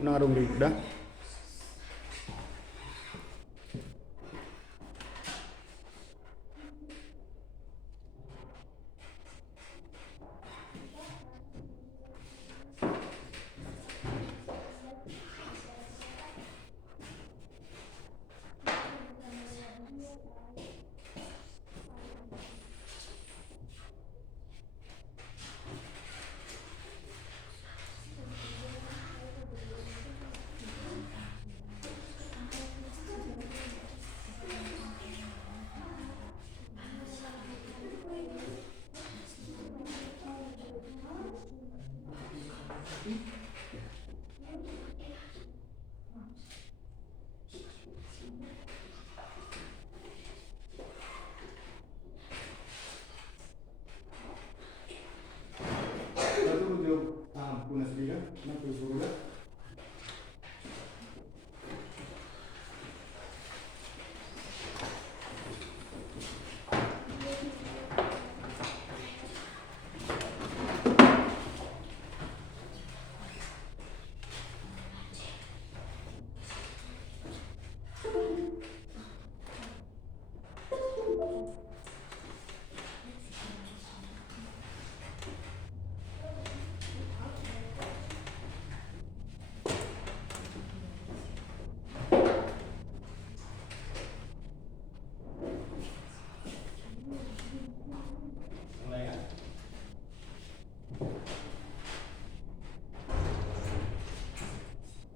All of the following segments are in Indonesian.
Ngarung udah.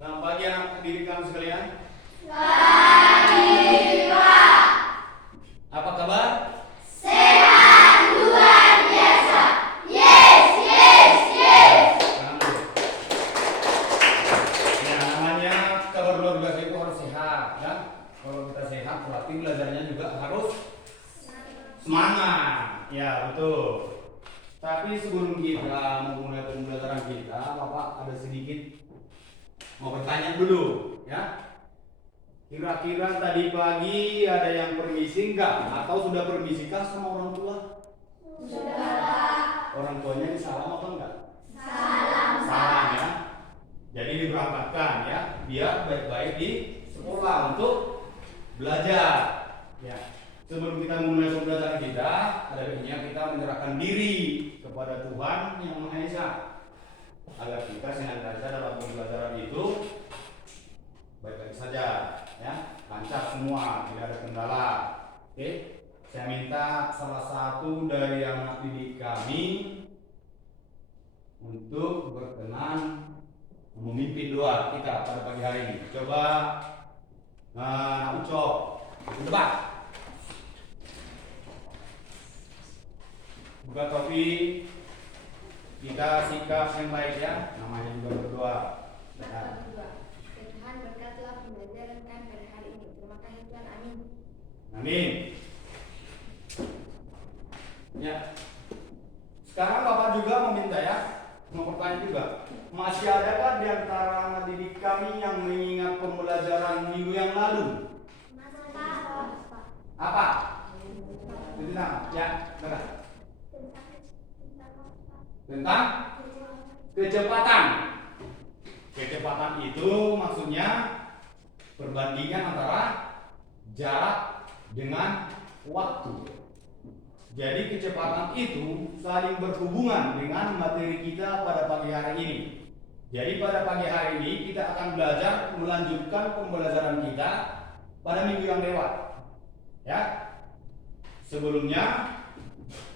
Selamat pagi anak didik kami sekalian. Pagi, Pak. Apa kabar? Sehat luar biasa. Yes, yes, yes. Ya, namanya kabar luar biasa itu harus sehat, ya. Kalau kita sehat berarti belajarnya juga harus semangat. Ya, betul. Tapi sebelum kita memulai pembelajaran kita, Bapak ada sedikit mau bertanya dulu, ya. Kira-kira tadi pagi ada yang permisi enggak? Atau sudah permisikah sama orang tua? Sudah. Orang tuanya disalam apa enggak? Salam. Salam, ya. Jadi diberangkatkan, ya, biar baik-baik di sekolah untuk belajar. Ya. Sebelum kita memulai pembelajaran kita, ada baiknya kita menyerahkan diri kepada Tuhan Yang Maha Esa, agar kita senantiasa dalam pembelajaran itu baik-baik saja, ya, lancar semua, tidak ada kendala. Oke, saya minta salah satu dari anak didik kami untuk berkenan memimpin doa kita pada pagi hari ini. Coba Ucok, coba buka topi, kita sikap yang baik, ya, namanya juga berdoa. Bapak berdua, Tuhan berkatilah pembelajaran kami pada hari ini. Terima kasih Tuhan, amin. Amin. Ya. Sekarang Bapak juga meminta, ya, mau bertanya juga. Masih adakah di antara anak didik kami yang mengingat pembelajaran minggu yang lalu? Apa? Tentang, ya, tentang kecepatan. Kecepatan itu maksudnya perbandingan antara jarak dengan waktu. Jadi kecepatan itu saling berhubungan dengan materi kita pada pagi hari ini. Jadi pada pagi hari ini kita akan belajar melanjutkan pembelajaran kita pada minggu yang lewat. Ya. Sebelumnya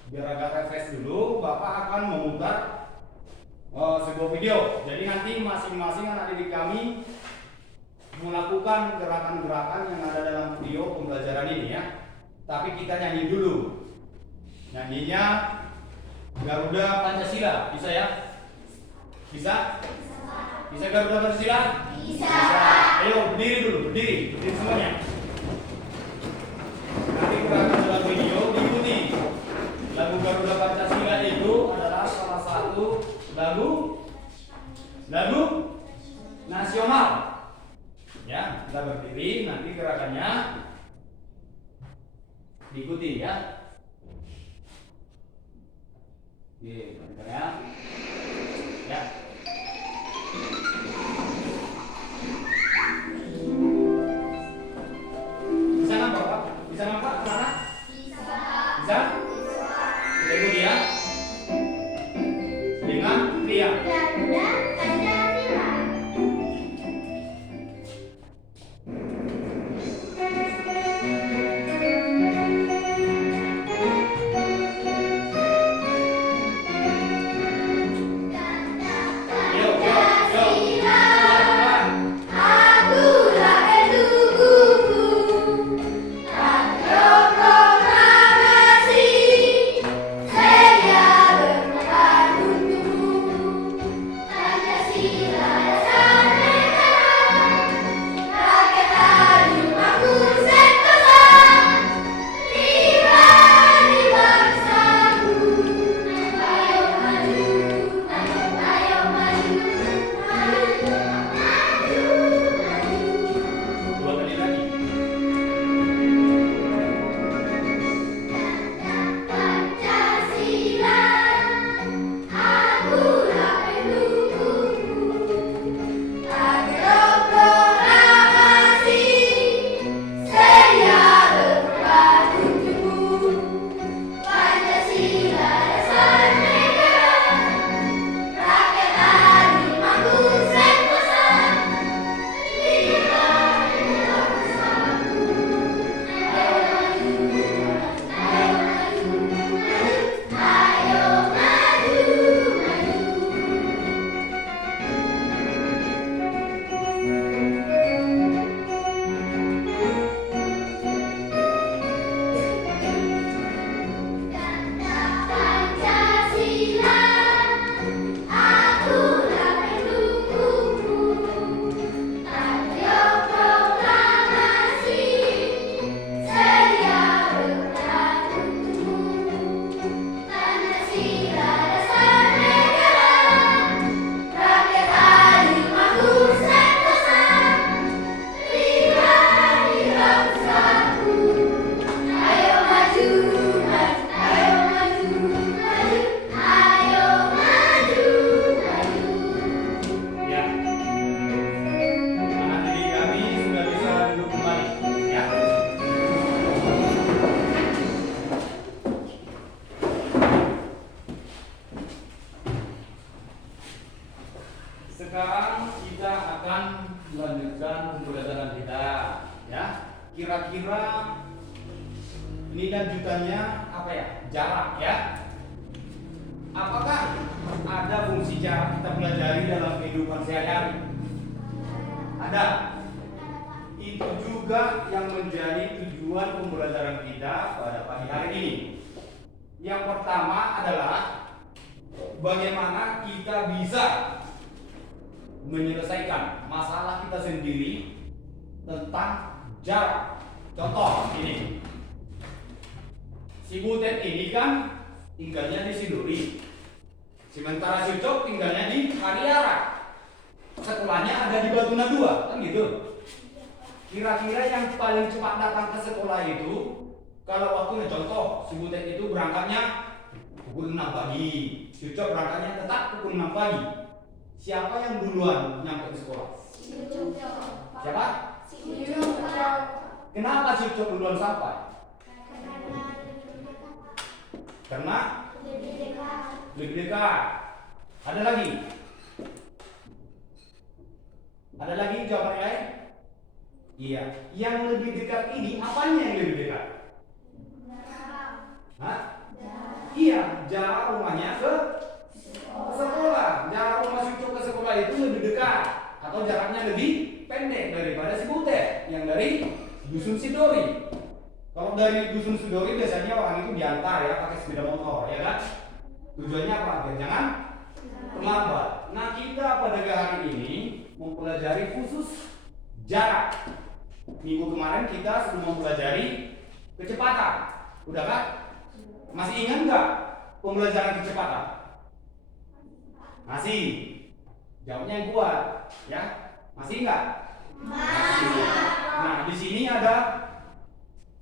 biar agak refresh dulu, Bapak akan memutar sebuah video. Jadi nanti masing-masing anak didik kami melakukan gerakan-gerakan yang ada dalam video pembelajaran ini, ya. Tapi kita nyanyi dulu. Nyanyinya Garuda Pancasila, bisa, ya? Bisa? Bisa Garuda Pancasila? Bisa. Ayo berdiri dulu, berdiri semuanya. Nanti gerakan dalam video diikuti. Lagu Garuda Pancasila itu adalah salah satu lagu nasional. Ya, kita berdiri, nanti gerakannya diikuti, ya. Oke, bentar, ya. Ya. kira-kira ini lanjutannya apa ya? Jarak ya. Apakah ada fungsi jarak kita pelajari dalam kehidupan sehari-hari? Ada. Itu juga yang menjadi tujuan pembelajaran kita pada pagi hari ini. Yang pertama adalah bagaimana kita bisa menyelesaikan masalah kita sendiri tentang jarak. Contoh ini, si Butet ini kan tinggalnya di Siduri, sementara si Cok tinggalnya di Hariara. Sekolahnya ada di Batu Nadua, kan gitu. Kira-kira yang paling cepat datang ke sekolah itu, kalau waktunya contoh, si Butet itu berangkatnya pukul 6 pagi, si Cok berangkatnya tetap pukul 6 pagi. Siapa yang duluan nyampe ke sekolah? Siapa? Kenapa si Cok duluan sampai? Karena lebih dekat. Ada lagi? Ada lagi jawaban lain? Iya. Yang lebih dekat ini apanya yang lebih dekat? Hah? Iya, jarak rumahnya ke sekolah. Jarak rumah si Cok ke sekolah itu lebih dekat atau jaraknya lebih pendek daripada si Butet yang dari Dusun Sidori. Kalau dari Dusun Sidori biasanya orang itu diantar ya pakai sepeda motor, ya kan? Tujuannya apa? Biar jangan terlambat. Nah, kita pada hari ini mempelajari khusus jarak. Minggu kemarin kita sudah mempelajari kecepatan. Udah kan? Masih ingat nggak pembelajaran kecepatan? Masih. Jawabnya yang kuat, ya. Masih nggak? Masih. Nah, di sini ada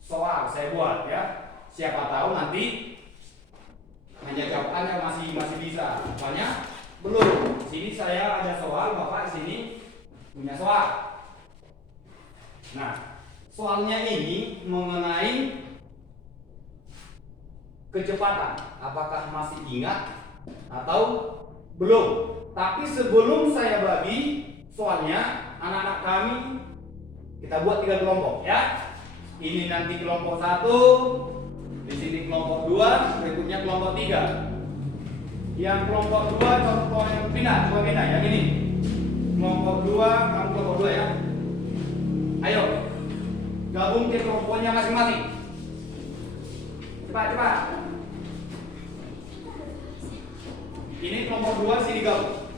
soal saya buat ya. Siapa tahu nanti hanya jawabannya masih bisa. Soalnya belum. Di sini saya ada soal, Bapak di sini punya soal. Nah, soalnya ini mengenai kecepatan. Apakah masih ingat atau belum? Tapi sebelum saya bagi soalnya, anak-anak kami kita buat 3 kelompok ya. Ini nanti kelompok 1, di sini kelompok 2, berikutnya kelompok 3. Yang kelompok 2 contoh yang pindah, coba pindah ya gini. Kelompok 2, kamu kelompok 2 ya. Ayo, gabung ke kelompoknya masing-masing. Cepat. Ini kelompok 2 sini gabung.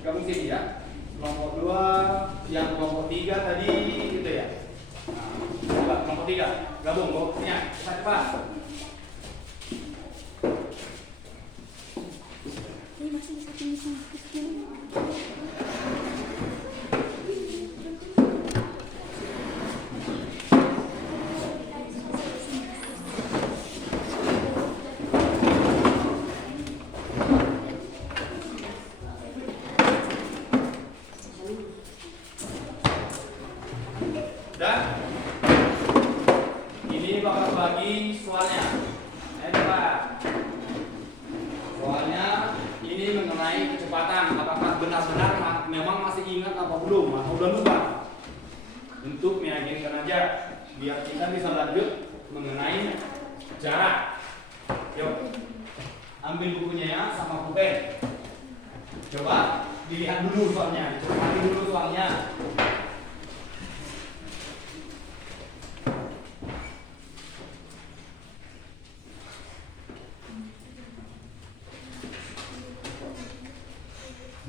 Gabung sini ya. Kelompok 2, yang kelompok 3 tadi gitu ya. Nah, coba kelompok 3 gabung kelompoknya. Cepat. Ini masih bisa tulisan. Dan ini bakal bagi soalnya. Ayo Pak. Soalnya ini mengenai kecepatan. Apakah benar-benar memang masih ingat apa belum? Atau udah lupa? Untuk meyakinkan aja biar kita bisa lanjut mengenai jarak. Yuk, ambil bukunya ya sama pulpen. Coba dilihat dulu soalnya. Cermati dulu soalnya.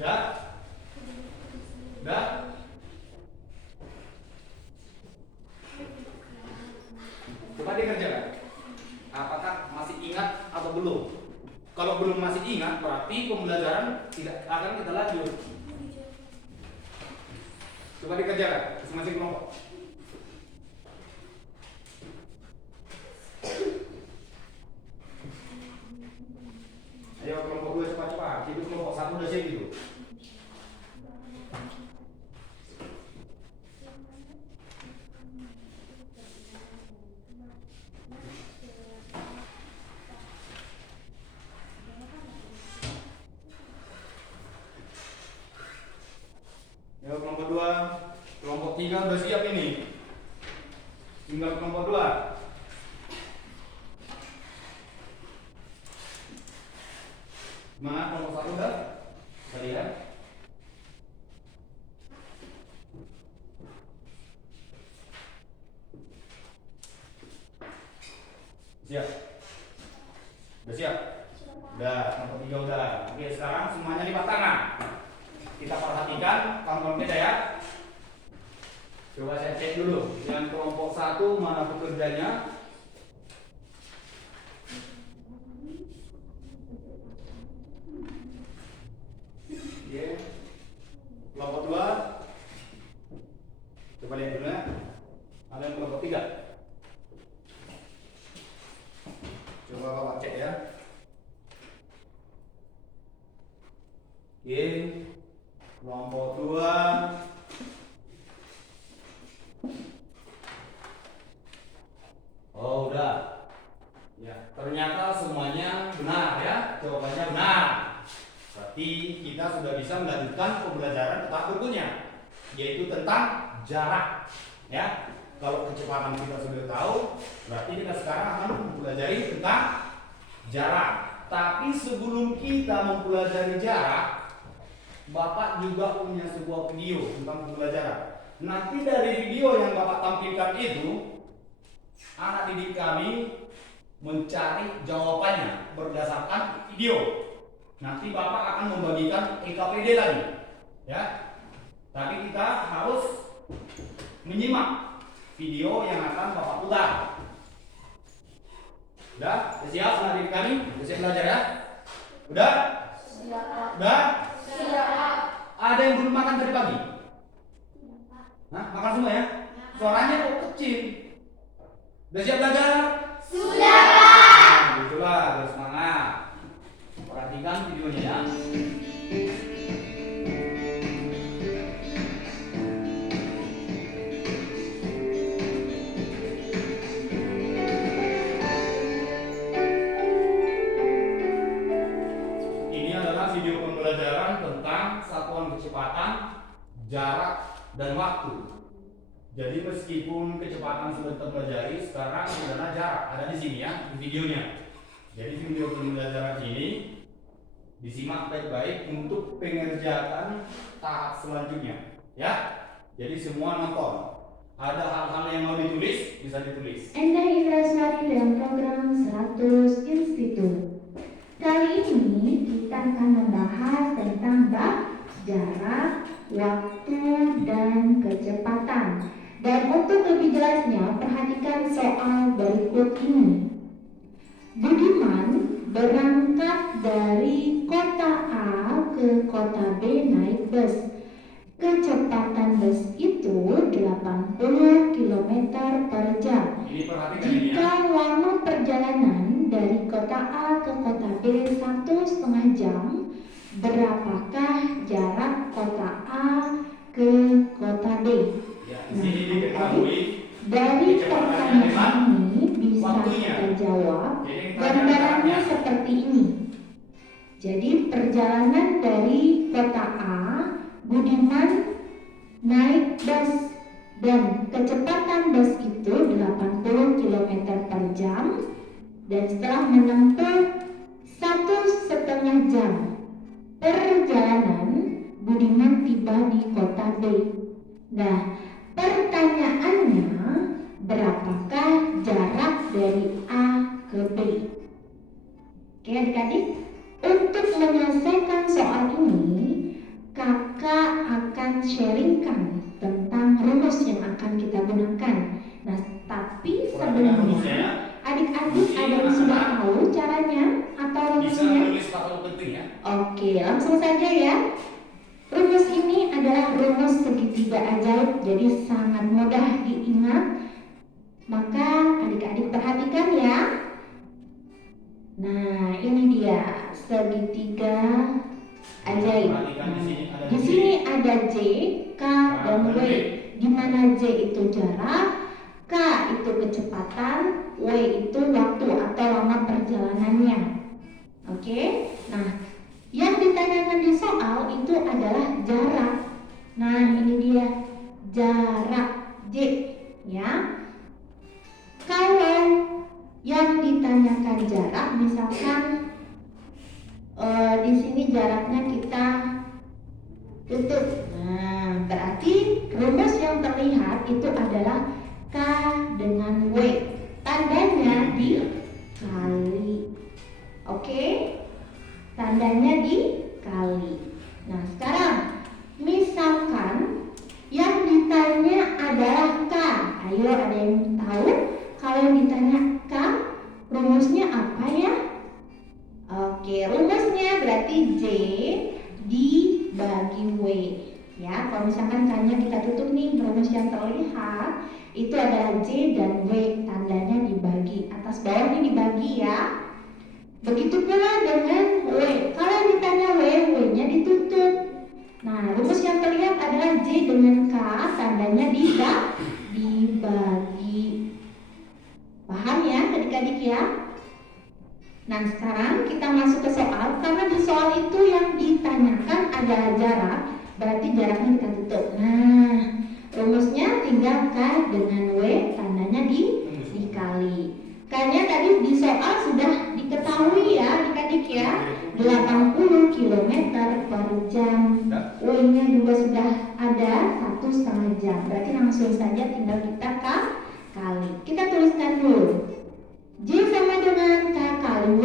Dah? Coba dikerjakan. Apakah masih ingat atau belum? Kalau belum masih ingat, berarti pembelajaran tidak akan kita lanjut. Coba dikerjakan masing-masing kelompok. Ayo kelompok 2 cepat-cepat. Itu kelompok 1 udah siap gitu. Ya kelompok 2, kelompok 3 udah siap ini. Tinggal kelompok 2. Mana kelompok 1 udah? Tadi ya. Siap? Udah siap? Udah, kelompok 3 udah. Oke, sekarang semuanya lipat tangan. Kita perhatikan kawan-kawan kita ya. Coba saya cek dulu. Yang kelompok 1 mana pekerjanya? Oke. Kelompok 2. Coba lihat dulu ya. Ada yang kelompok 3. Coba Bapak cek ya. Oke. Kelompok 2. Oh, udah. Ya, ternyata semuanya benar ya. Jawabannya benar. Berarti kita sudah bisa melanjutkan pembelajaran tahap berikutnya, yaitu tentang jarak. Ya. Kalau kecepatan kita sudah tahu, berarti kita sekarang akan mempelajari tentang jarak. Tapi sebelum kita mempelajari jarak, Bapak juga punya sebuah video tentang pembelajaran. Nanti dari video yang Bapak tampilkan itu, anak didik kami mencari jawabannya berdasarkan video. Nanti Bapak akan membagikan EKPD lagi, ya. Tapi kita harus menyimak video yang akan Bapak putar. Udah? Siap anak didik kami? Udah siap belajar ya? Udah? Siap, Pak. Udah? Siap, Pak. Ada yang belum makan tadi pagi? Hah? Makan semua ya? Suaranya kok kecil? Udah siap belajar? Sudah, Pak. Nah, gitulah, harus semangat. Perhatikan videonya ya. Ini adalah video pembelajaran tentang satuan kecepatan, jarak, dan waktu. Jadi meskipun kecepatan sudah terpelajari, sekarang adalah jarak. Ada di sini ya, di videonya. Jadi video pembelajaran ini disimak baik-baik untuk pengerjaan tahap selanjutnya, ya. Jadi semua nonton. Ada hal-hal yang mau ditulis, bisa ditulis. Enda Indrasari dalam program 100 Institut. Kali ini kita akan membahas tentang bab jarak, waktu, dan kecepatan. Dan untuk lebih jelasnya, perhatikan soal berikut ini. Budiman berangkat dari kota A ke kota B naik bus. Kecepatan bus itu 80 km per jam. Ini perhatikan ini Jika ya. lama perjalanan dari kota A ke kota B 1,5 jam, berapakah jarak kota A ke kota B? Ya, di sini diketahui Dari kecepatannya pertanyaan ini bisa waktunya. kita jawab. Jadi kita Gambarannya jaraknya. seperti ini. Jadi perjalanan dari kota A, Budiman naik bus dan kecepatan bus itu 80 km per jam, dan setelah menempuh 1,5 jam perjalanan, Budiman tiba di kota B. Nah, pertanyaannya, berapakah jarak dari A ke B? Oke adik-adik, untuk menyelesaikan soal ini, kakak akan sharingkan tentang rumus yang akan kita gunakan. Nah, tapi sebelumnya, adik-adik ada yang sudah tahu caranya atau Bisa rumusnya? menulis hal penting ya. Oke, langsung saja ya. Rumus ini adalah rumus segitiga ajaib, jadi sangat mudah diingat. Maka adik-adik perhatikan ya. Nah, ini dia segitiga ajaib. Perhatikan di sini ada Di sini ada J, K, dan W. Di mana J itu jarak, K itu kecepatan, W itu waktu atau lama perjalanannya. Oke. Nah, yang ditanyakan di soal itu adalah jarak. Nah, ini dia jarak J, ya. rumus yang terlihat itu adalah K dengan W. Tandanya dikali. Oke? Tandanya dikali. Nah, sekarang misalkan yang ditanya adalah K. Ayo, ada yang tahu? Kalau yang ditanya K, rumusnya apa ya? Oke, rumusnya berarti J dibagi W. Ya, kalau misalkan K-nya kita tutup nih, rumus yang terlihat itu adalah J dan W, tandanya dibagi. Atas bawah ini dibagi ya. Begitu pula dengan W. Kalau yang ditanya W, W-nya ditutup. Nah, rumus yang terlihat adalah J dengan K, tandanya dibagi. Paham ya adik-adik ya? Nah, sekarang kita masuk ke soal. Karena di soal itu yang ditanyakan adalah jarak, berarti jaraknya kita tutup. Nah, rumusnya tinggal K dengan W, tandanya dikali. Kayaknya tadi di soal sudah diketahui ya adik-adik ya, 80 km per jam. W-nya juga sudah ada 1,5 jam. Berarti langsung saja tinggal kita kali. Kita tuliskan dulu. J sama dengan K kali W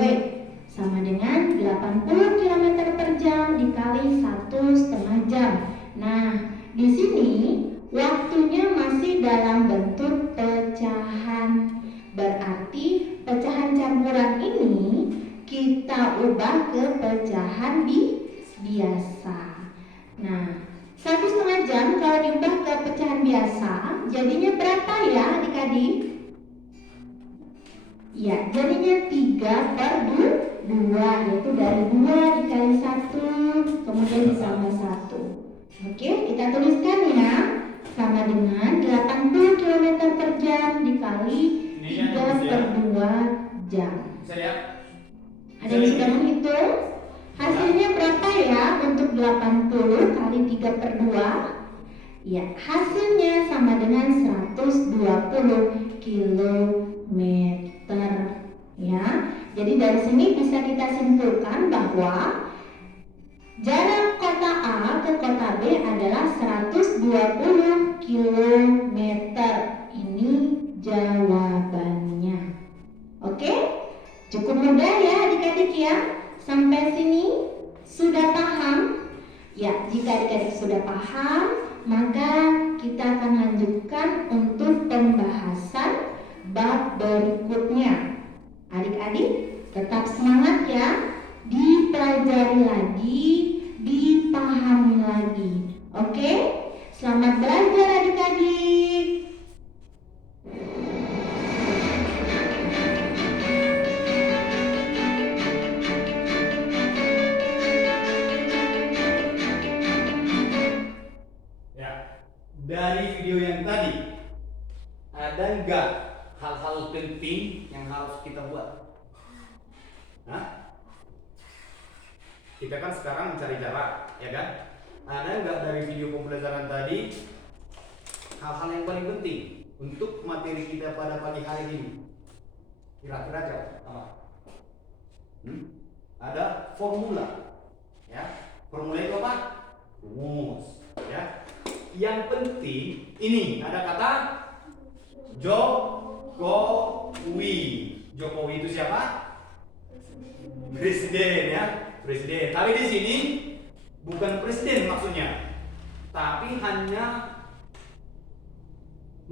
sama dengan 80 km per jam dikali 1,5 jam. Nah, di sini waktunya masih dalam bentuk pecahan. Berarti pecahan campuran ini kita ubah ke pecahan biasa. Nah, 1,5 jam kalau diubah ke pecahan biasa jadinya berapa ya adik-adik? Ya, jadinya 3/2, yaitu dari 2 dikali 1 kemudian ditambah 1. Oke, kita tuliskan ya, sama dengan 80 km per jam dikali 3/2 jam. Ada yang sudah menghitung? Hasilnya berapa ya untuk 80 kali 3/2? Ya, hasilnya sama dengan 120 km. Ya, jadi dari sini bisa kita simpulkan bahwa jarak kota A ke kota B adalah 120 km. Ini jawabannya. Oke? Cukup mudah ya adik-adik ya. Sampai sini sudah paham? Ya, jika adik-adik sudah paham, maka kita akan lanjutkan untuk pembahasan bab berikutnya. Adik-adik tetap semangat ya, dipelajari lagi, dipahami lagi. Oke? Selamat belajar adik-adik. Ya, dari video yang tadi ada nggak hal-hal penting yang harus kita buat? Hah? Kita kan sekarang mencari jarak, ya kan? Ada nggak dari video pembelajaran tadi hal-hal yang paling penting untuk materi kita pada pagi hari ini? Kira-kira jawab apa? Ada formula, ya. Formula itu apa? Rumus, ya. Yang penting ini ada kata Jokowi. Jokowi itu siapa? Presiden ya, presiden. Tapi di sini bukan presiden maksudnya, tapi hanya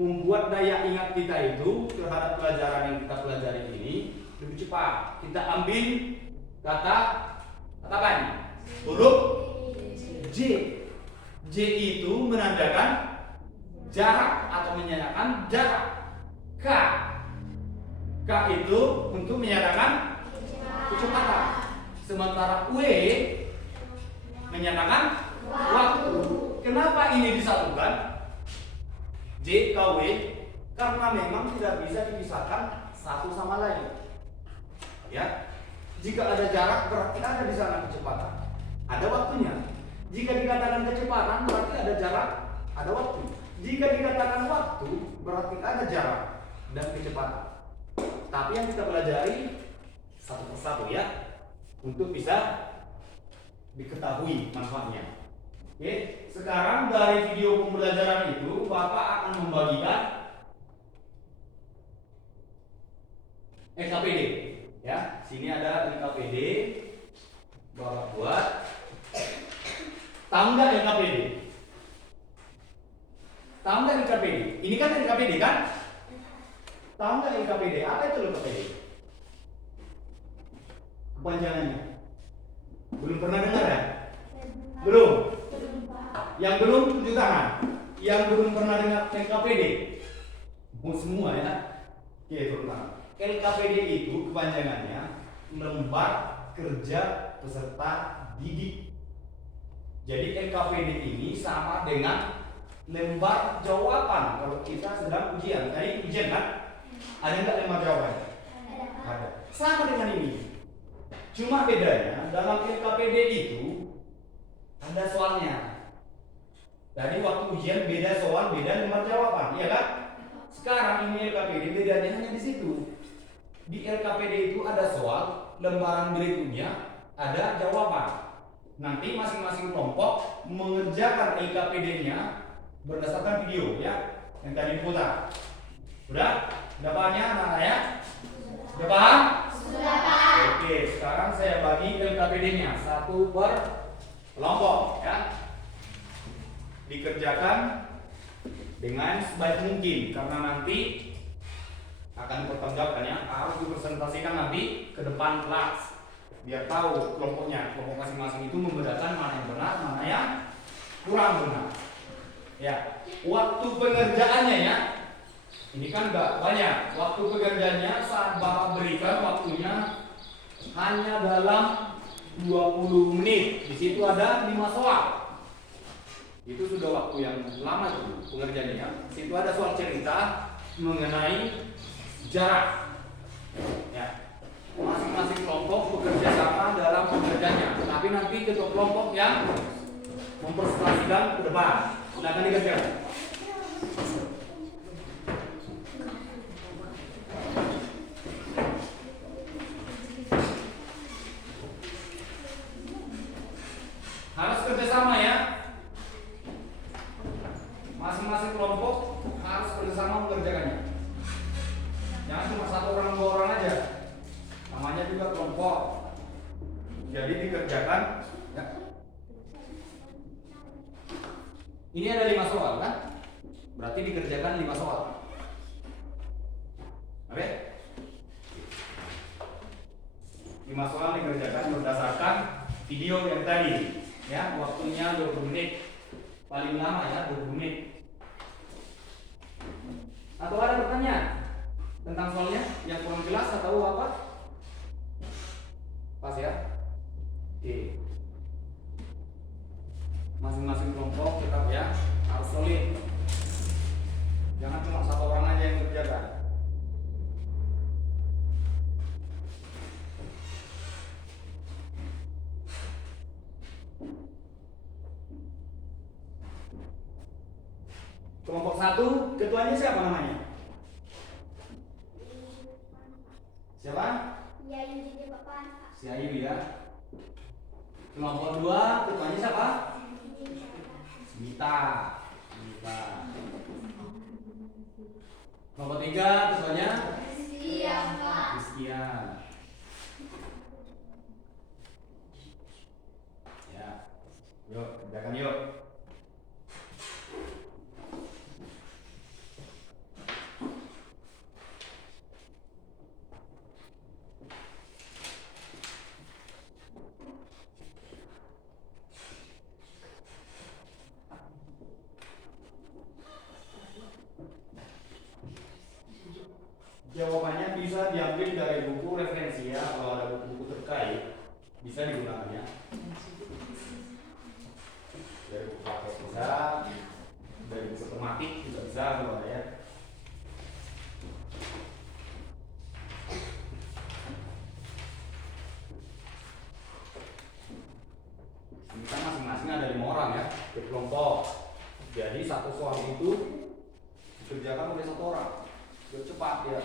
membuat daya ingat kita itu terhadap pelajaran yang kita pelajari ini lebih cepat. Kita ambil kata apa ini? Huruf J. J itu menandakan jarak atau menyatakan jarak. K itu untuk menyatakan kecepatan. Sementara W menyatakan waktu. Kenapa ini disatukan? J, K, W, karena memang tidak bisa dipisahkan satu sama lain. Ya, jika ada jarak berarti ada di sana kecepatan. Ada waktunya. Jika dikatakan kecepatan berarti ada jarak, ada waktu. Jika dikatakan waktu berarti ada jarak dan kecepatan. Tapi yang kita pelajari satu persatu ya, untuk bisa diketahui manfaatnya. Oke, sekarang dari video pembelajaran itu Bapak akan membagikan LKPD. Ya, sini ada LKPD. Bapak buat. Tahu nggak LKPD? Tahu nggak LKPD? Ini kan LKPD kan? Tahu nggak LKPD? Apa itu LKPD? Kepanjangannya? Belum pernah dengar ya? Belum? Yang belum tunjuk tangan. Yang belum pernah dengar LKPD? Semua ya? Oke, turun tangan. LKPD itu kepanjangannya Lembar Kerja Peserta Didik. Jadi LKPD ini sama dengan lembar jawaban kalau kita sedang ujian. Tadi ujian kan? Ada nggak lembar jawaban? Ada. Sama dengan ini. Cuma bedanya dalam LKPD itu ada soalnya. Dari waktu ujian beda soal, beda lembar jawaban, iya kan? Sekarang ini LKPD bedanya hanya di situ. Di LKPD itu ada soal, lembaran berikutnya ada jawaban. Nanti masing-masing kelompok mengerjakan LKPD-nya berdasarkan video ya yang tadi diputar. Sudah? Sudah pahamnya anak-anak ya? Sudah paham? Sudah Pak. Oke, sekarang saya bagi LKPD-nya satu per kelompok ya. Dikerjakan dengan sebaik mungkin karena nanti akan dipertanggungjawabkan ya, harus dipresentasikan nanti ke depan kelas biar tahu kelompok masing-masing itu membedakan mana yang benar, mana yang kurang benar. Ya, waktu pengerjaannya ya, ini kan nggak banyak. Waktu pengerjaannya saat Bapak berikan waktunya hanya dalam 20 menit. Di situ ada 5 soal. Itu sudah waktu yang lama itu pengerjaannya. Di situ ada soal cerita mengenai jarak. Ya. Masing-masing kelompok bekerja sama dalam pengerjaannya. Tapi nanti ketua kelompok yang mempresentasikan ke depan. Silakan dikerjakan. Harus kerjasama ya. Masing-masing kelompok harus kerjasama mengerjakannya. Jangan cuma satu orang dua orang aja. Namanya juga kelompok. Jadi dikerjakan ya. Ini ada 5 soal kan? Berarti dikerjakan 5 soal. Oke? 5 soal dikerjakan berdasarkan video yang tadi. Ya, waktunya 20 menit. Paling lama ya 20 menit. Atau ada pertanyaan tentang soalnya yang kurang jelas atau apa? Pas ya? Oke. Masing-masing kelompok tetap ya harus solid. Jangan cuma satu orang aja yang kerjakan. Kelompok 1, ketuanya siapa namanya? Siapa? Ya, ini Bapak. Si Ayu ya. Kelompok 2, ketuanya siapa? Mita. Kelompok 3, ketuanya? Siapa? Christian. Ya. Yuk, kerjakan yuk. Jawabannya bisa diambil dari buku referensi ya, kalau ada buku-buku terkait bisa digunakan ya. Dari buku praktek bisa, dari buku tematik juga bisa kalau ada ya. Ini kan masing-masing ada 5 orang ya, di kelompok. Jadi satu soal itu dikerjakan oleh 1 orang. Biar cepat ya.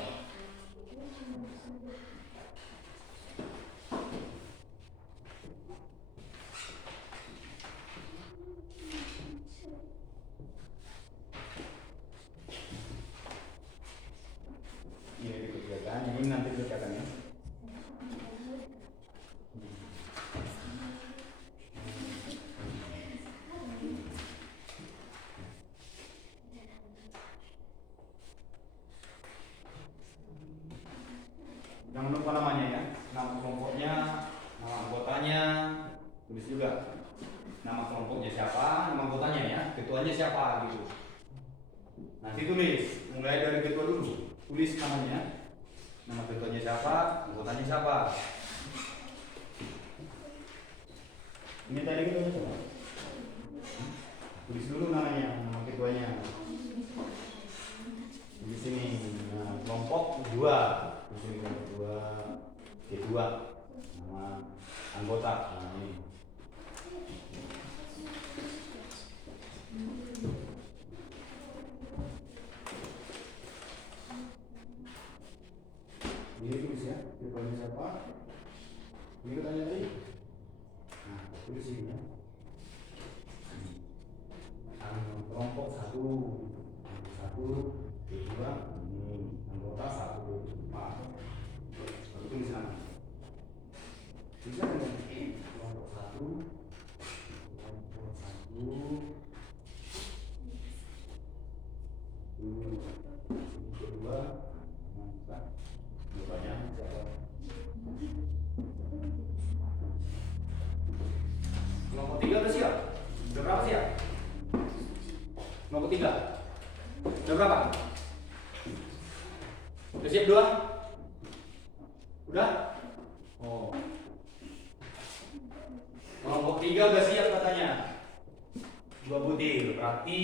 ketuanya siapa gitu. Nanti tulis, mulai dari ketua dulu. Tulis namanya, nama ketuanya siapa, anggotanya siapa. Ini tadi ketuanya siapa? Tulis dulu namanya, nama ketuanya. Di sini, nah, kelompok 2. Di sini kelompok 2, ketua, nama anggota. Nah, ini. Ini tulis ya, ketuanya siapa? Ini ketuanya tadi. Nah, tulis ini ya. Kelompok 1, kedua, ini anggota 1, 4. Lalu tulis nama. Bisa dengan kelompok 1, kedua, anggotanya siapa? Kelompok 3 udah siap? Udah berapa siap? Kelompok 3 udah berapa? Udah siap 2? Udah? Oh. Kelompok 3 udah siap katanya. 2 butir, berarti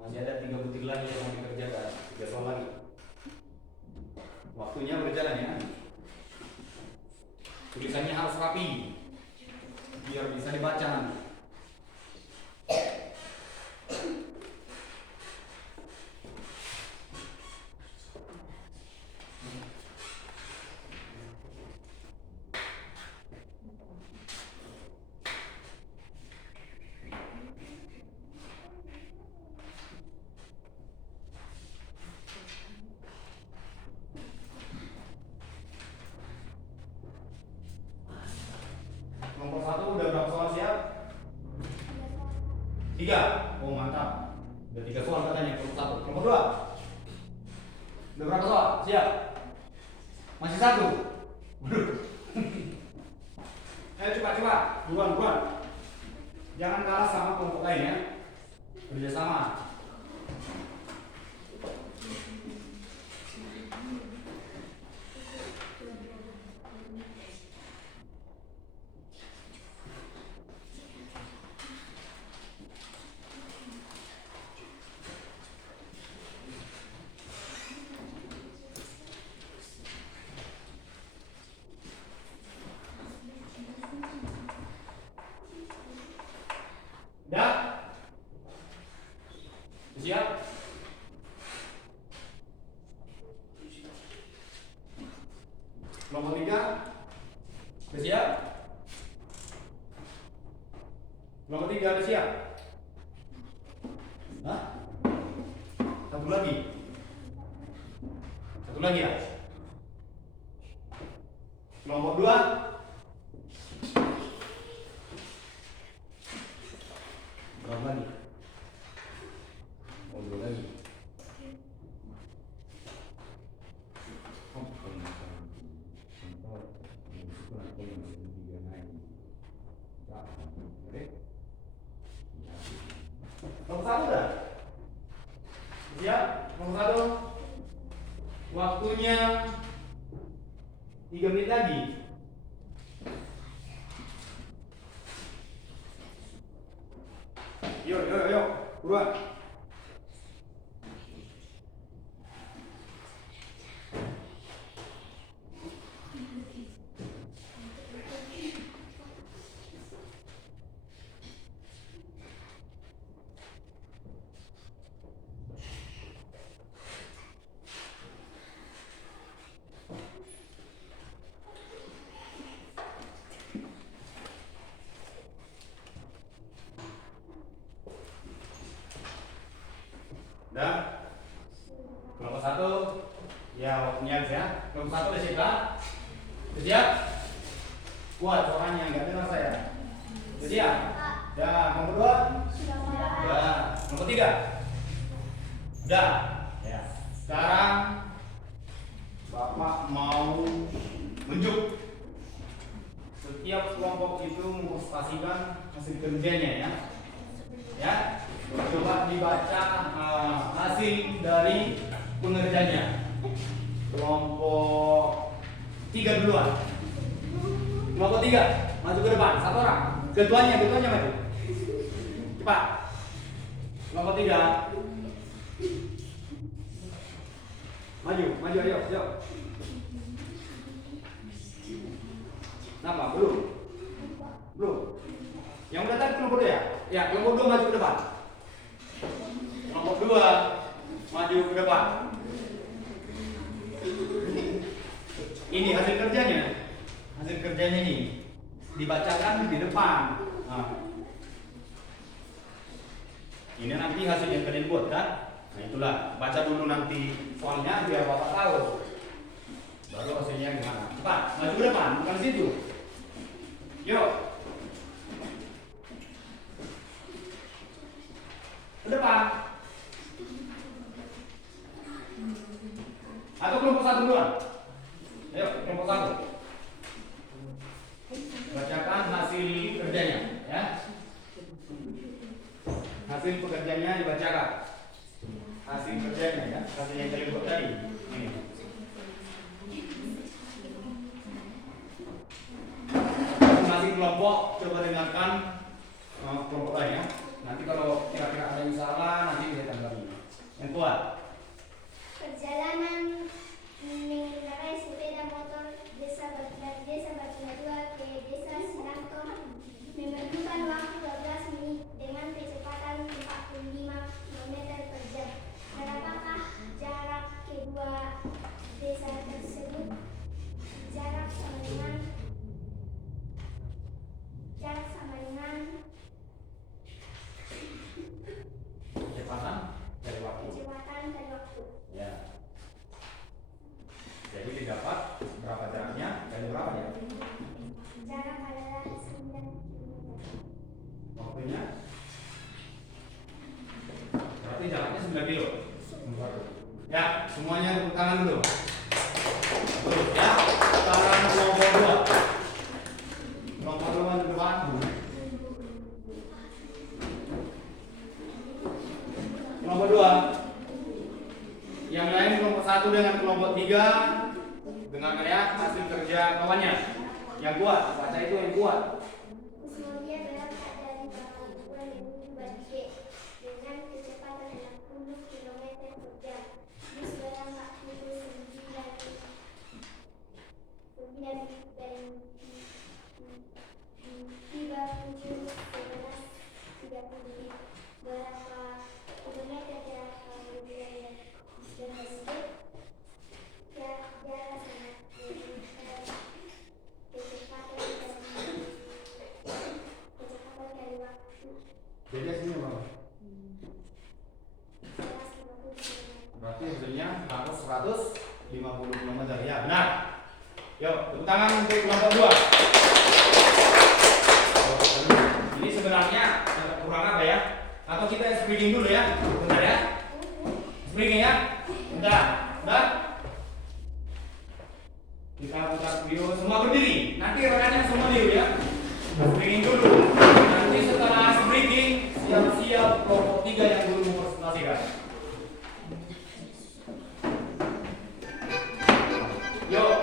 masih ada 3 butir lagi yang mau dikerjakan. 3 soal lagi. Waktunya berjalan ya. Tulisannya harus rapi biar bisa dibaca nanti. Nomor 1 udah berapa soal siap? 3. Oh mantap. Udah 3 soal katanya kelompok 1. Kelompok 2 udah berapa soal? Siap? Masih 1? Ayo coba. Buruan. Jangan kalah sama kelompok lain ya. Kerja sama. Dah? Siap? Kelompok 3 udah siap? Kelompok 3 udah siap? Hah? Satu lagi ya? Kelompok 2 berapa lagi? Oh, 2 lagi. Nomor 1 dah? Siap? Nomor 1 waktunya 3 menit lagi. Yuk, buruan. Udah? Kelompok 1 ya waktunya habis ya. Kelompok 1 udah siap kan? Udah siap? Kuat suaranya, nggak dengar saya. Udah siap? Udah. Nomor 2? Udah. Nomor 3? Udah. Ya. Sekarang Bapak mau menunjuk. Setiap kelompok itu mempresentasikan hasil kerjanya ya. Ya. Coba dibaca hasil dari pengerjanya. Kelompok 3 duluan. Kelompok 3 maju ke depan, satu orang. Ketuanya maju. Cepat. Kelompok 3. Maju, ayo. Kenapa? Belum. Yang udah tadi kelompok 2 ya? Ya, kelompok 2 maju ke depan. Kelompok 2 maju ke depan. Ini hasil kerjanya. Hasil kerjanya ini dibacakan di depan. Nah. Ini nanti hasil yang kalian buat kan? Nah itulah, baca dulu nanti soalnya biar Bapak tahu. Baru hasilnya gimana. Cepat, maju ke depan, bukan situ. Yuk. Ke depan. Atau kelompok 1 duluan. Ayo, kelompok 1. Bacakan hasil kerjanya, ya. Hasil pekerjaannya dibacakan. Hasil kerjanya ya, hasil yang kalian buat tadi. Ini. Masing-masing kelompok coba dengarkan kelompok lain ya. Nanti kalau kira-kira ada yang salah nanti bisa tanggapi. Yang kuat. Perjalanan mengendarai sepeda motor dari desa Batu ke desa Sinanto memerlukan waktu 12 menit dengan kecepatan 45 km per jam. Berapakah jarak kedua desa tersebut? Jarak sama dengan kecepatan dari waktu. Ya. Jadi didapat berapa jaraknya dan berapa ya? Jarak adalah 9 km. Waktunya? Berarti jaraknya 9 kilo. Ya, semuanya tepuk tangan dulu. Terus ya, sekarang kelompok 2. Kelompok 2 maju depan. Kelompok 2. Yang lain kelompok 1 dengan kelompok 3. Dengarkan ya hasil kerja kawannya. Yang kuat, baca itu yang kuat. Usia berangkat dari Bangkalan menuju Banjir dengan kecepatan 60 km per jam. Bus berangkat pukul 9 dan tiba pukul 11.30. Berapa kilometer jarak wilayah tersebut? Jarak sangat kecepatan dari waktu. Jadi hasilnya berapa? Berarti hasilnya harus 150 km ya, benar. Yuk, tepuk tangan untuk kelompok 2. Ini sebenarnya agak kurang apa ya? Atau kita speaking dulu ya? Bentar ya. Speaking ya. Bentar. Kita putar video semua berdiri. Nanti rekannya semua dulu ya. Speaking dulu. Nanti setelah speaking siap-siap kelompok 3 yang dulu mempresentasikan. Yuk.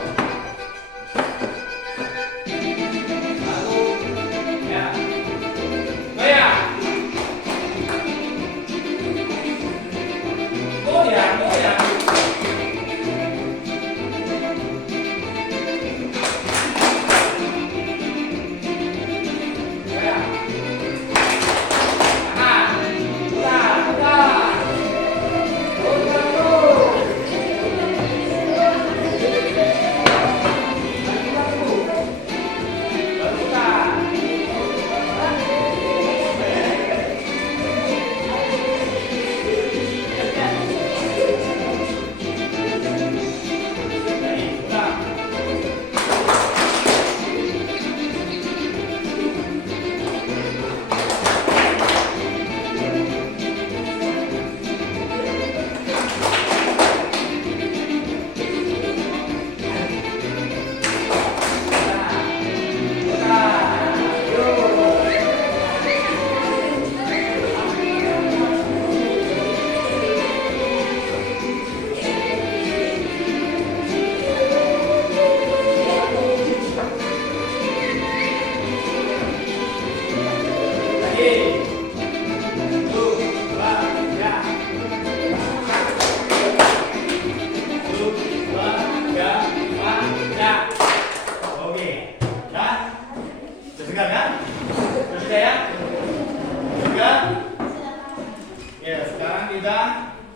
kita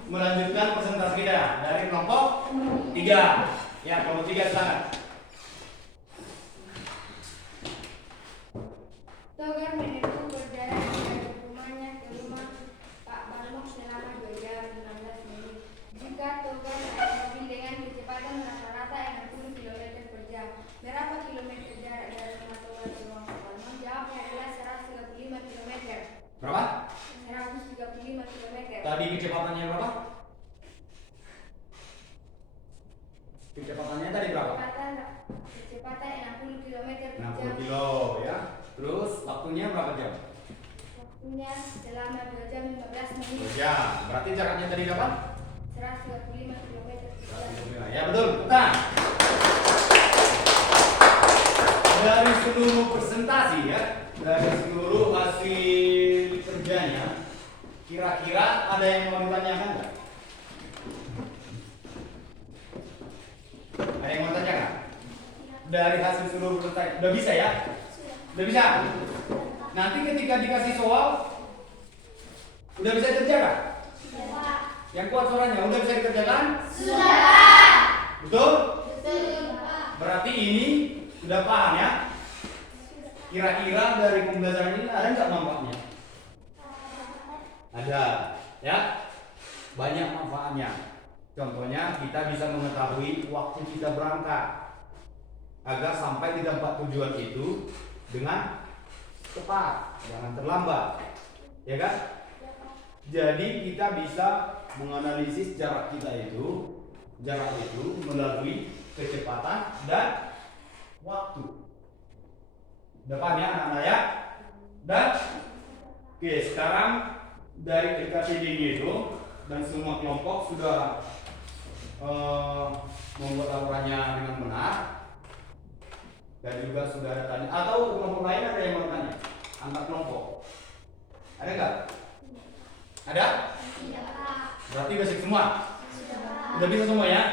melanjutkan presentasi kita dari kelompok 3. Ya, kelompok 3 silakan. Togar menempuh berjalan dari rumahnya ke rumah Pak Balmok selama 2 jam 15 menit. Jika Togar naik mobil dengan kecepatan rata-rata 60 km per jam, berapa kilometer jarak dari rumah Togar ke rumah Pak Balmok? Jawabnya adalah 135 km. Berapa? 135 km. Tadi kecepatannya berapa? Kecepatannya tadi berapa? Kecepatan 60 km per jam. 60 kilo ya. Terus waktunya berapa jam? Waktunya selama 2 jam 15 menit. 2 jam. Berarti jaraknya tadi berapa? 125 km per jam. Ya betul, bukan. Dari seluruh presentasi ya, dari seluruh hasil kerjanya, kira-kira ada yang mau ditanyakan nggak? Ada yang mau tanyakan? Dari hasil seluruh presentasi, udah bisa ya? Udah bisa? Nanti ketika dikasih soal, udah bisa dikerjakan? Yang kuat suaranya, udah bisa dikerjakan? Sudah. Betul? Betul. Berarti ini sudah paham ya? Kira-kira dari pembelajaran ini ada nggak manfaatnya? Ada, ya? Banyak manfaatnya. Contohnya kita bisa mengetahui waktu kita berangkat agar sampai di tempat tujuan itu dengan tepat, jangan terlambat, ya kan? Jadi kita bisa menganalisis jarak itu melalui kecepatan dan waktu. Depannya anak-anak ya. Dan oke, sekarang dari aplikasi ini itu dan semua kelompok sudah membuat laporannya dengan benar. Dan juga sudah ada tanya, atau kelompok lain ada yang mau tanya? Antar kelompok. Ada nggak? Ada? Tidak, Pak. Berarti basic semua? Sudah, Pak. Udah bisa semua ya?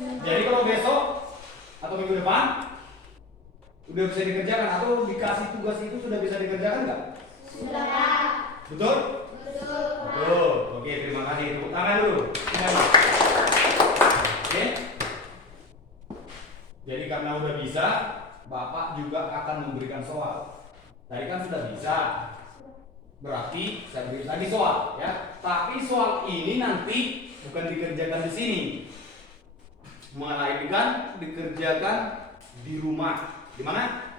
Jadi kalau besok atau minggu depan udah bisa dikerjakan atau dikasih tugas itu sudah bisa dikerjakan nggak? Sudah, Pak. Betul? Betul, Pak. Betul. Oke, terima kasih. Tepuk tangan dulu. Oke. Jadi karena udah bisa, Bapak juga akan memberikan soal. Tadi kan sudah bisa. Berarti saya beri lagi soal, ya. Tapi soal ini nanti bukan dikerjakan di sini, melainkan dikerjakan di rumah. Di mana?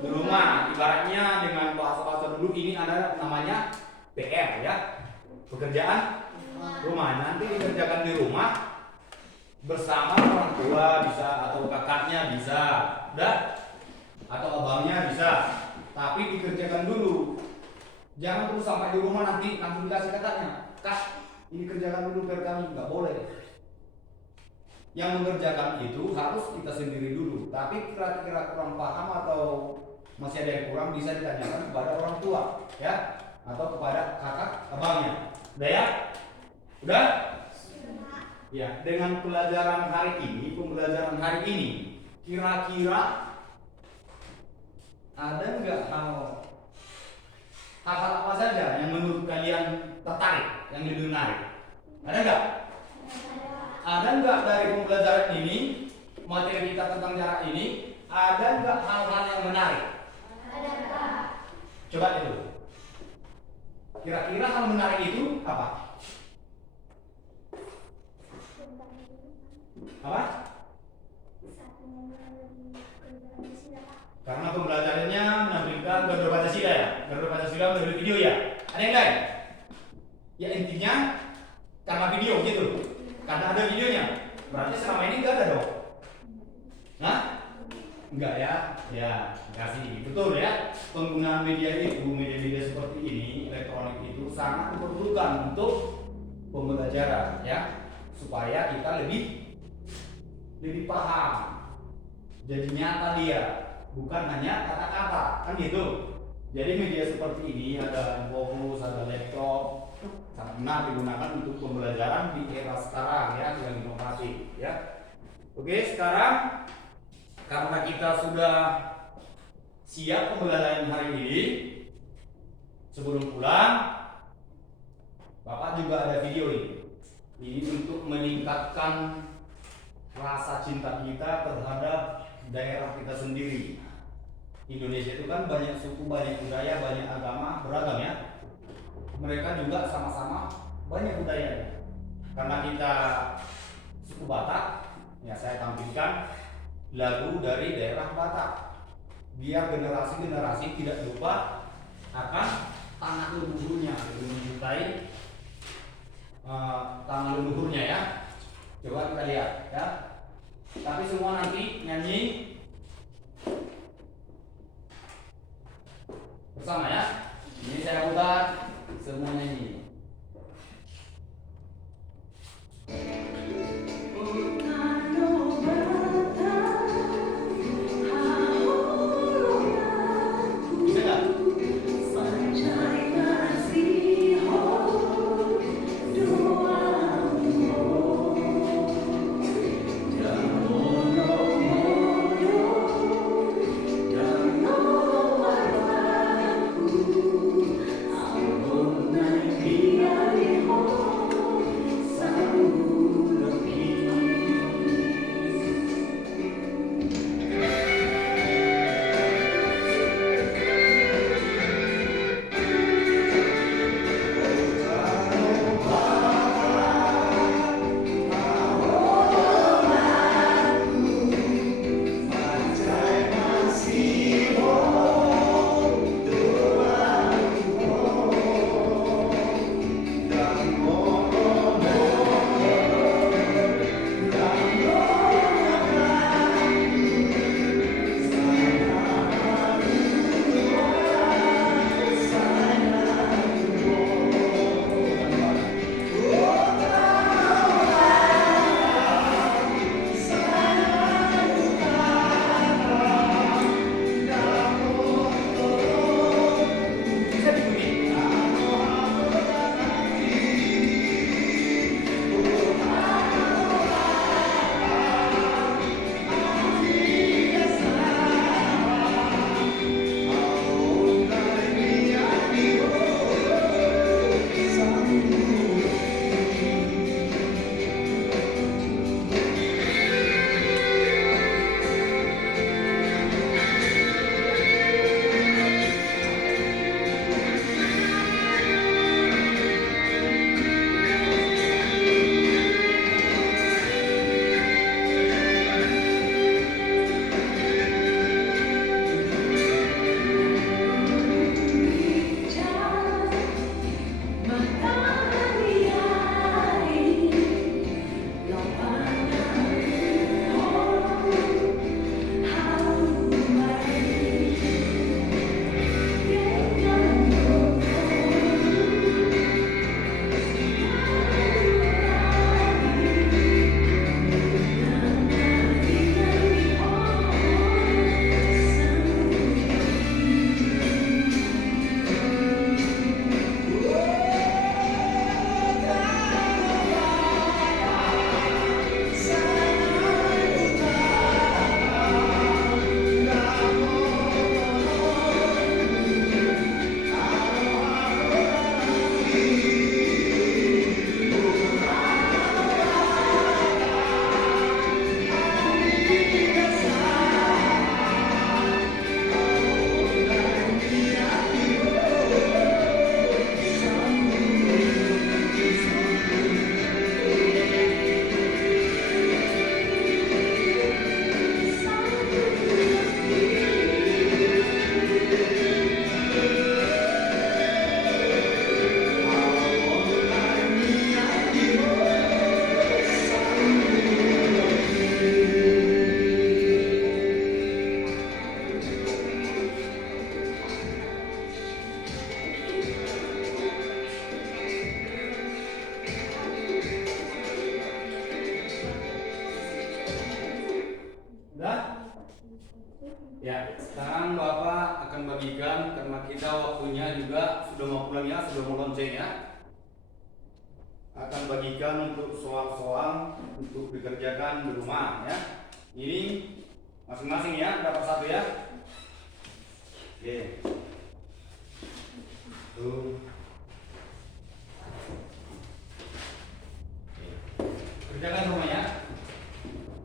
Di rumah. Ibaratnya dengan bahasa-bahasa dulu ini ada namanya PR, ya. Pekerjaan rumah. Nanti dikerjakan di rumah bersama orang tua bisa atau kakaknya bisa, atau abangnya bisa. Tapi dikerjakan dulu. Jangan terus sampai di rumah nanti langsung dikasih katanya, Kak, ini kerjakan dulu per kami, nggak boleh. Yang mengerjakan itu harus kita sendiri dulu. Tapi kira-kira kurang paham atau masih ada yang kurang bisa ditanyakan kepada orang tua, ya, atau kepada kakak abangnya. Udah ya? Udah? Ya, dengan pembelajaran hari ini, kira-kira ada nggak hal-hal apa saja yang menurut kalian tertarik, yang lebih menarik? Ada nggak? Ada nggak dari pembelajaran ini, materi kita tentang jarak ini, ada nggak hal-hal yang menarik? Ada, Pak. Coba itu. Kira-kira hal menarik itu apa? Apa? Karena pembelajarannya menampilkan Garuda Pancasila ya, Garuda Pancasila melalui video ya. Ada yang lain? Ya intinya karena video gitu. Karena ada videonya. Berarti selama ini enggak ada dong? Hah? Enggak ya? Ya, kasih. Betul ya. Penggunaan media seperti ini, elektronik itu sangat diperlukan untuk pembelajaran ya, supaya kita lebih paham. Jadi nyata dia. Bukan hanya kata-kata, kan gitu. Jadi media seperti ini ada fokus, ada laptop, sangat benar digunakan untuk pembelajaran di era sekarang ya, yang inovatif ya. Oke, sekarang karena kita sudah siap pembelajaran hari ini, sebelum pulang Bapak juga ada video ini. Ini untuk meningkatkan rasa cinta kita terhadap daerah kita sendiri. Indonesia itu kan banyak suku, banyak budaya, banyak agama, beragam ya. Mereka juga sama-sama banyak budayanya. Karena kita suku Batak, ya saya tampilkan lagu dari daerah Batak. Biar generasi-generasi tidak lupa akan tanah leluhurnya, mencintai tanah leluhurnya ya. Coba kita lihat ya. Tapi semua nanti nyanyi bersama ya. Ini saya putar, semua nyanyi. Ya, sekarang Bapak akan bagikan karena kita waktunya juga sudah mau pulang ya, sudah mau lonceng ya. Akan bagikan untuk soal-soal untuk dikerjakan di rumah ya. Ini masing-masing ya, dapat satu ya. Oke. Tuh. Kerjakan rumahnya.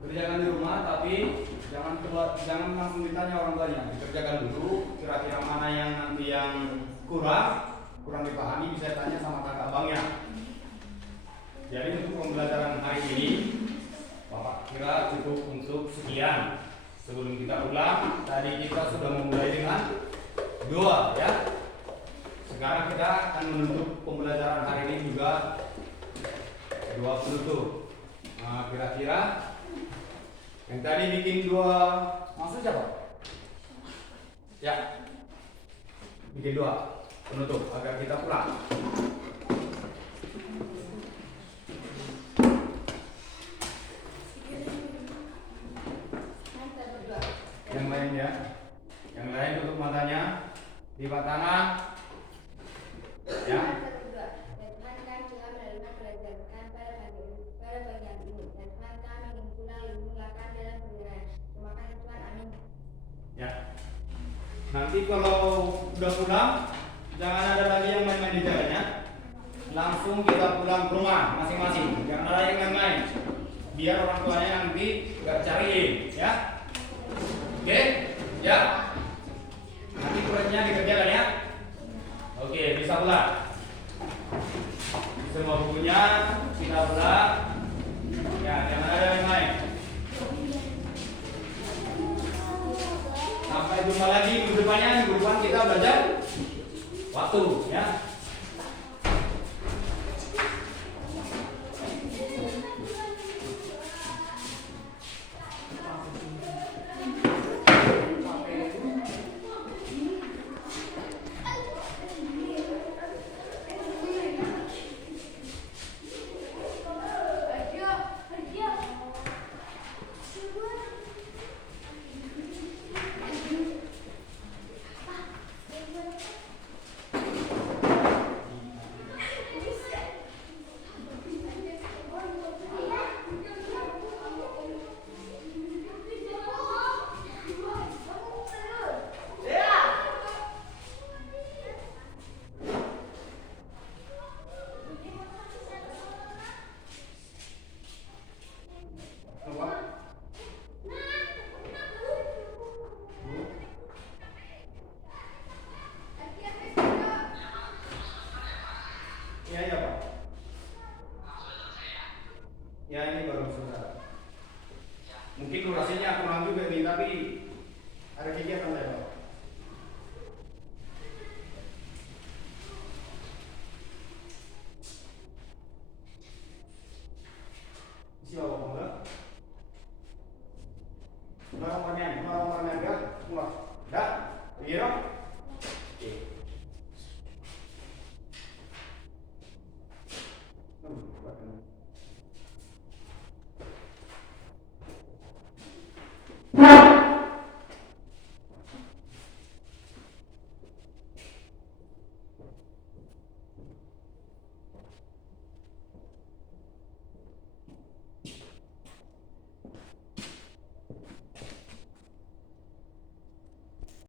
Kerjakan di rumah, tapi jangan langsung ditanya orang tuanya. Dikerjakan dulu. Kira-kira mana yang nanti yang kurang dipahami bisa tanya sama kakak abangnya. Jadi untuk pembelajaran hari ini, Bapak kira cukup untuk sekian. Sebelum kita ulang, tadi kita sudah memulai dengan 2 ya. Sekarang kita akan menutup pembelajaran hari ini juga 2 penutup. Nah, kira-kira yang tadi bikin 2 maksud siapa? Ya, bikin 2 penutup agar kita pulang. Yang lain ya, yang lain tutup matanya, lipat tangan, ya. Ya. Nanti kalau udah pulang, jangan ada lagi yang main-main di jalannya. Langsung kita pulang ke rumah masing-masing. Jangan ada yang main-main. Biar orang tuanya nanti nggak cariin, ya. Oke, ya. Nanti proyeknya dikerjakan ya. Oke, bisa pulang. Semua bukunya kita pulang. Ya, jangan ada yang main. Sampai jumpa lagi minggu depannya. Minggu depan kita belajar waktu, ya. Iya ya Pak. Ya ini baru selesai. Mungkin durasinya kurang juga nih, tapi ada kegiatan ya Pak. Siapa Pak? Nomornya dia, keluar. Dah, iya. Oke.